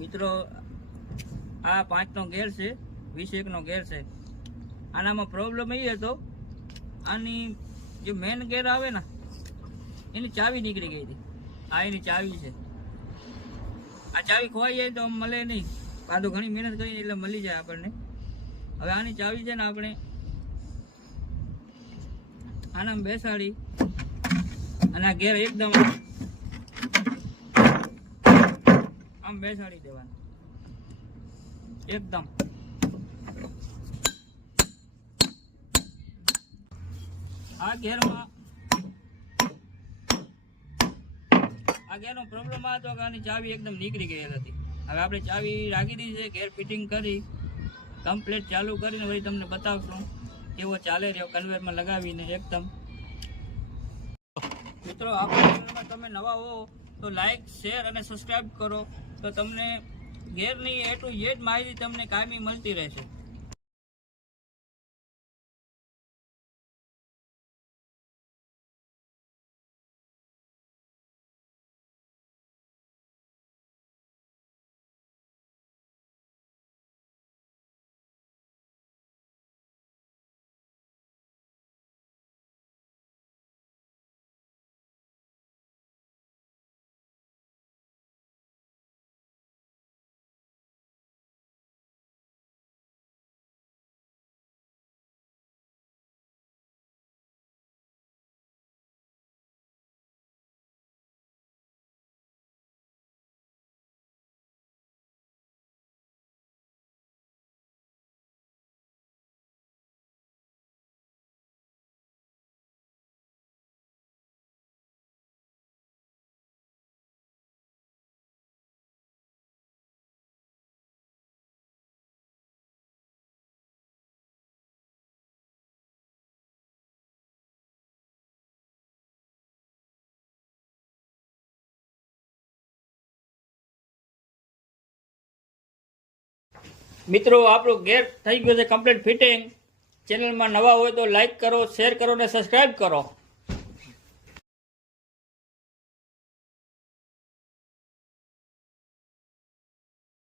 મિત્રો આ 5 નો ગેર છે, 21 નો ગેર છે. આનામાં પ્રોબ્લેમ એ હતો, આની જે મેન ગેર આવે ને એની ચાવી નીકળી ગઈ હતી. આ એની ચાવી છે. આ ચાવી ખોવાઈ જાય તો મળે નહીં. આ તો ઘણી મહેનત કરીને એટલે મળી જાય આપણને. હવે આની ચાવી છે ને આપણે આનામાં બેસાડી અને આ ગેર એકદમ આમ બેસાડી દેવાનું એકદમ. આ ગેરનો પ્રોબ્લેમ આ હતો કે આની ચાવી એકદમ નીકળી ગયેલ હતી. હવે આપણે ચાવી રાખી દીધી છે, ગેર ફિટિંગ કરી કમ્પ્લીટ ચાલુ કરીને વળી તમને બતાવશું કેવો ચાલે રહ્યો કન્વેરમાં લગાવીને એકદમ. મિત્રો આપણા ચેનલમાં તમે નવા હો તો લાઈક, શેર અને સબસ્ક્રાઈબ કરો તો તમને ગેરની A to Z માહિતી તમને કાયમી મળતી રહેશે. મિત્રો આપણું ગેર થઈ ગયો છે કમ્પ્લીટ ફિટિંગ. ચેનલમાં નવા હોય તો લાઈક કરો, શેર કરો અને સબસ્ક્રાઈબ કરો.